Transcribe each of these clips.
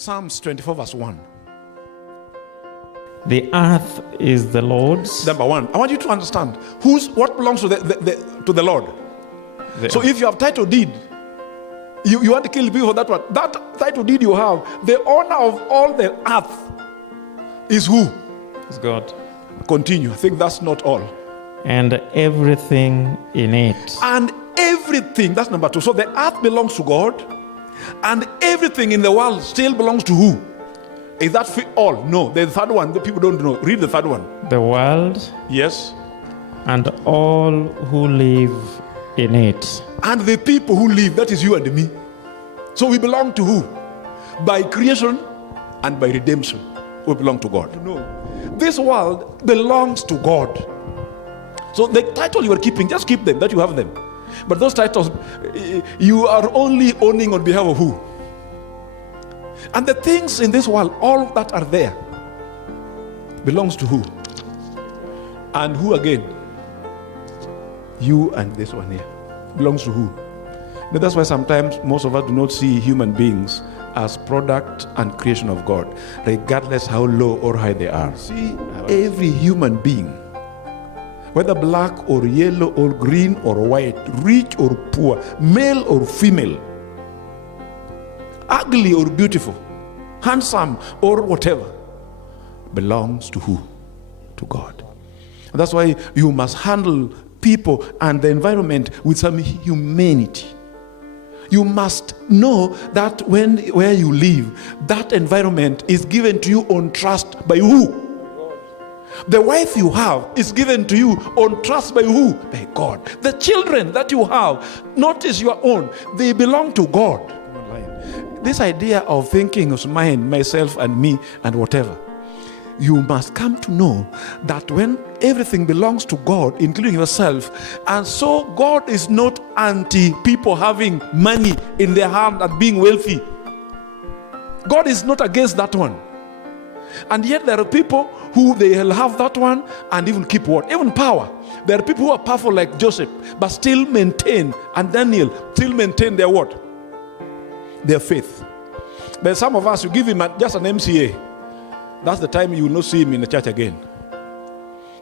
Psalms 24 verse 1. The earth is the Lord's. Number one, I want you to understand what belongs to the Lord. So if you have title deed, you want to kill people for that one. That title deed you have, the owner of all the earth is who? Is God. Continue. I think that's not all. And everything in it. And everything, that's number two. So the earth belongs to God, and everything in the world still belongs to who? Is that all? No. The third one, the people don't know. Read the third one. The world. Yes. And all who live in it. And the people who live, that is you and me. So we belong to who? By creation and by redemption, we belong to God. No. This world belongs to God. So the title you are keeping, just keep them, that you have them. But those titles, you are only owning on behalf of who? And the things in this world, all that are there, belongs to who? And who again? You and this one here. Belongs to who? Now that's why sometimes most of us do not see human beings as product and creation of God, regardless how low or high they are. See, every human being, whether black or yellow or green or white, rich or poor, male or female, ugly or beautiful, handsome or whatever, belongs to who? To God. And that's why you must handle people and the environment with some humanity. You must know that where you live, that environment is given to you on trust by who? The wife you have is given to you on trust by who? By God. The children that you have, not as your own, they belong to God. This idea of thinking of mine, myself and me and whatever, you must come to know that when everything belongs to God, including yourself, and so God is not anti people having money in their hand and being wealthy. God is not against that one. And yet there are people who they'll have that one and even keep what? Even power. There are people who are powerful like Joseph, but still maintain, and Daniel still maintain their what? Their faith. But some of us, you give him just an MCA. That's the time you will not see him in the church again.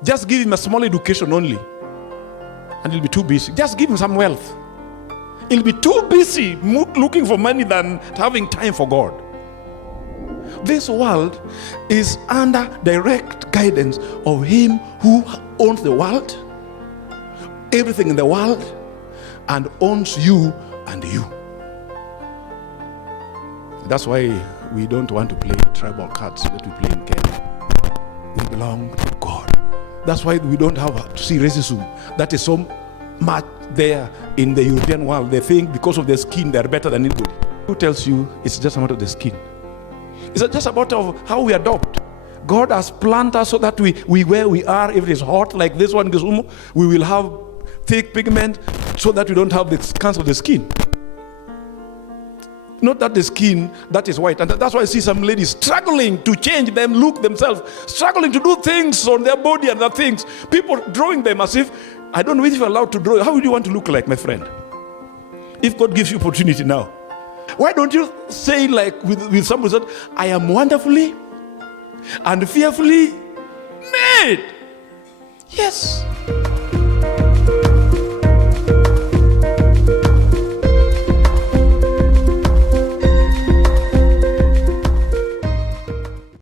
Just give him a small education only, and he'll be too busy. Just give him some wealth. He'll be too busy looking for money than having time for God. This world is under direct guidance of him who owns the world, everything in the world, and owns you and you. That's why we don't want to play tribal cards that we play in Kenya. We belong to God. That's why we don't have to see racism. That is so much there in the European world. They think because of their skin they are better than anybody. Who tells you it's just a matter of the skin? It's just about how we adopt. God has planned us so that we where we are, if it is hot like this one, Kisumu, we will have thick pigment so that we don't have the cancer of the skin. Not that the skin that is white. And that's why I see some ladies struggling to change them, look themselves, struggling to do things on their body and other things. People drawing them as if, I don't know if you're allowed to draw. How would you want to look like, my friend? If God gives you opportunity now. Why don't you say like with somebody said, I am wonderfully and fearfully made. Yes.